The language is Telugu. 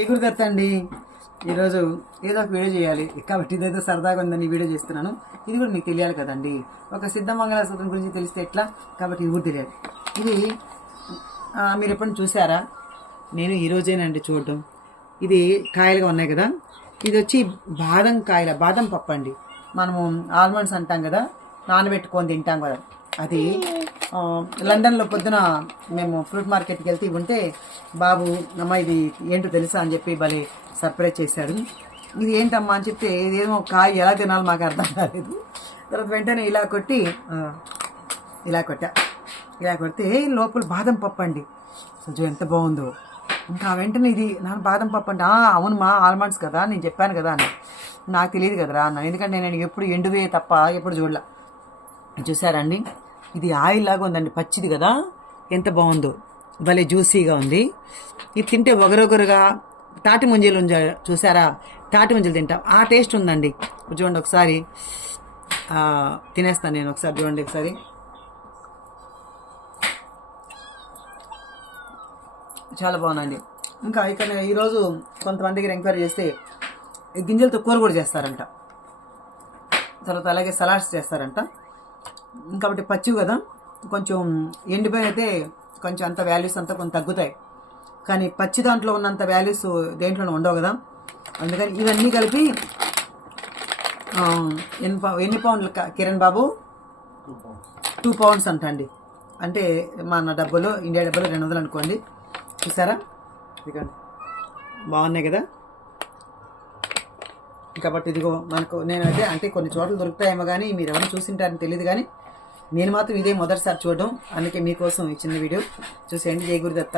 ఏ గురుదత్త అండి. ఈరోజు ఏదో ఒక వీడియో చేయాలి కాబట్టి ఇదైతే సరదాగా ఉందని వీడియో చేస్తున్నాను. ఇది కూడా మీకు తెలియాలి కదండి. ఒక సిద్ధ మంగళసూత్రం గురించి తెలిస్తే ఎట్లా, కాబట్టి ఇది కూడా తెలియాలి. ఇది మీరు ఎప్పుడైనా చూసారా? నేను ఈరోజేనండి చూడటం. ఇది కాయలుగా ఉన్నాయి కదా, ఇది వచ్చి బాదం పప్పు అండి. మనము ఆల్మండ్స్ అంటాం కదా, నానబెట్టుకొని తింటాం కదా, అది లండన్లో పొద్దున మేము ఫ్రూట్ మార్కెట్కి వెళ్తే ఉంటే బాబు అమ్మ ఇది ఏంటో తెలుసా అని చెప్పి భలే సర్ప్రైజ్ చేశాడు. ఇది ఏంటమ్మా అని చెప్తే ఇదేమో కాయ ఎలా తినాలో మాకు అర్థం కాలేదు. తర్వాత వెంటనే ఇలా కొడితే లోపల బాదం పప్పు అండి. అసలు ఎంత బాగుందో. ఇంకా వెంటనే ఇది నాకు బాదం పప్పు అంటే అవును మా ఆల్మండ్స్ కదా, నేను చెప్పాను కదా అని. నాకు తెలియదు కదరా అన్న, ఎందుకంటే నేను ఎప్పుడు ఎండువే తప్ప ఎప్పుడు చూడలే. చూసారండి, ఇది ఆయిల్ లాగా ఉందండి, పచ్చిది కదా, ఎంత బాగుందో, భలే జ్యూసీగా ఉంది. ఇది తింటే ఒగరొగరుగా తాటి ముంజలు చూసారా, తాటి ముంజలు తింటాం ఆ టేస్ట్ ఉందండి. చూడండి ఒకసారి తినేస్తాను నేను, ఒకసారి చూడండి ఒకసారి. చాలా బాగుందండి. ఇంకా ఇక్కడ ఈరోజు కొంతమంది దగ్గర ఎంక్వైరీ చేస్తే గింజలతో కూర కూడా చేస్తారంట, తర్వాత అలాగే సలాడ్స్ చేస్తారంట. కాబట్టి పచ్చివి కదా, కొంచెం ఎండిపోయి అయితే కొంచెం అంత వాల్యూస్ అంతా కొంచెం తగ్గుతాయి, కానీ పచ్చి దాంట్లో ఉన్నంత వాల్యూస్ దేంట్లోనే ఉండవు కదా. అందుకని ఇవన్నీ కలిపి ఎన్ని పౌండ్లు కిరణ్ బాబు? 2 pounds అంట అండి. అంటే మన డబ్బులు, ఇండియా డబ్బులు 200 అనుకోండి. చూసారా, ఇదిగోండి, బాగున్నాయి కదా. కాబట్టి ఇదిగో మనకు నేనైతే అంటే కొన్ని చోట్ల దొరుకుతాయేమో కానీ మీరు ఎవరైనా చూసింటారని తెలియదు, కానీ నేను మాత్రం ఇదే మొదటిసారి చూడడం. అందుకే మీకోసం ఈ చిన్న వీడియో చూసేయండి. జై గురుదత్త.